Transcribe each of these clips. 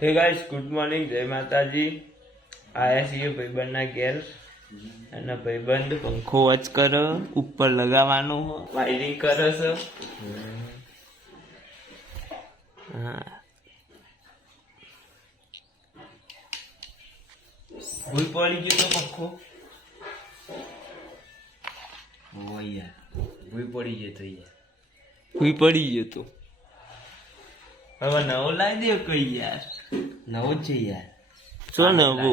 હે guys, good morning, જય માતાજી. આયા છીએ ભાઈબંધના ઘેર અને ભાઈબંધ પંખો વચ કરે, ઉપર લગાવવાનું વાયરિંગ કરે છે. હા, ભૂલ પડી ગયો તો પંખો ભૂઈ પડી ગયો તો ભૂલ પડી ગયો તો હવે નવો લાવી દે કઈ યાર. નવો જ છે યાર. શું નવો?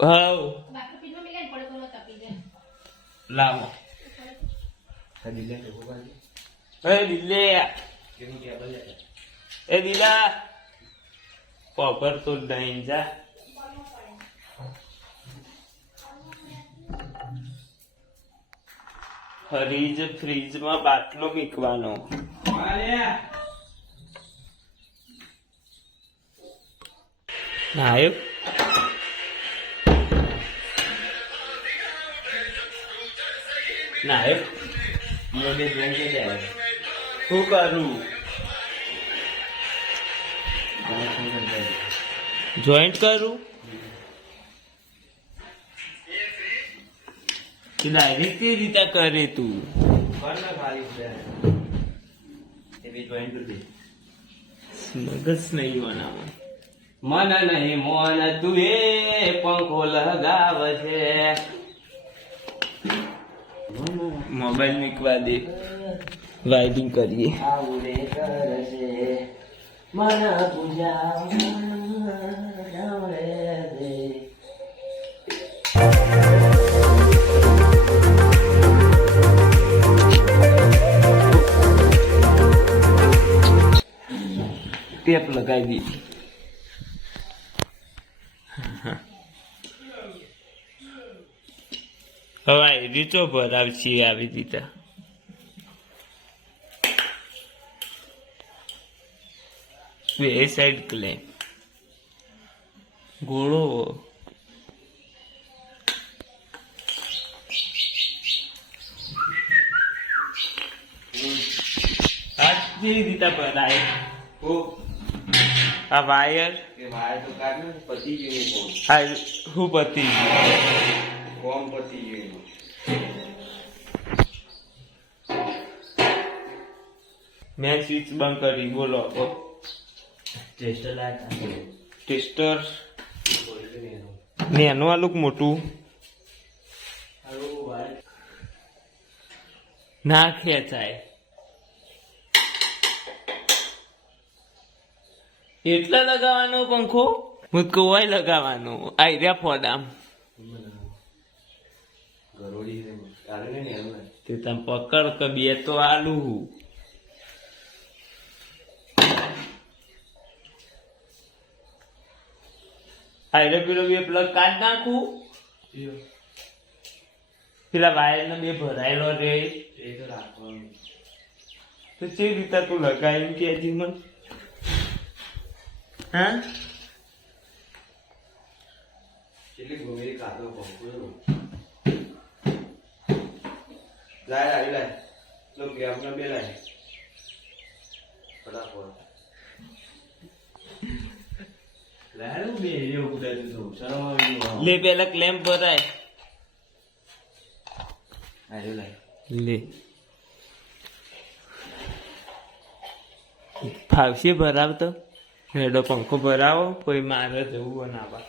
હાવ લાવો. એ દિલા પોપર તો દહીં જા. ફ્રીજમાં બાટલો મૂકવાનો. નાયો નાયો શું કરું? જોઈન્ટ કરું? ડાયરેક્ટ કેવી રીતે કરે તું? મગજ નહીં બનાવે. મન નહીં મોન તું એ પંખો લગાવ છે. મોબાઈલ મૂકવા દે, વાઇડિંગ કરીએ. આવડે કરશે મન પૂજા ટેપ લગાવી દીધી. હવે રીતો ભરાવશી આવી રીતે. બે સાઈડ ક્લેમ ગોળો આ કેવી રીતે ભરાય? આ વાયર તો કાઢ પતી ગયું. આ શું પતી કોમ પતી ગયું. મેં સ્વિચ બંધ કરી. બોલો. ટેસ્ટર નેનું આલુક મોટું ના ખેંચાય એટલે લગાવવાનો પંખો. મુદકો હોય લગાવવાનો. આઈડિયા ફોડામ તે તમે પકડ કે બે તો આલુ. આઈડે પેલો બે પ્લગ કાઢ નાખું. પેલા વાયર ને બે ભરાયેલો રે તો કેવી રીતે તું લગાવી કે જીવન? હા, કેટલી ગોમેરી કાઢો પંખો લાય આવી લાય લો કે આપણે બે લાય ફટાફટ લાય બે રે ઉડાઈ દીધું. શરમ આવી લે પેલા ક્લેમ્પ ભરાય. આવી લાય લે ફાવશે ભરાવતો. હેડો પંખો ભરાવો. કોઈ મારે જવું બનાવવા.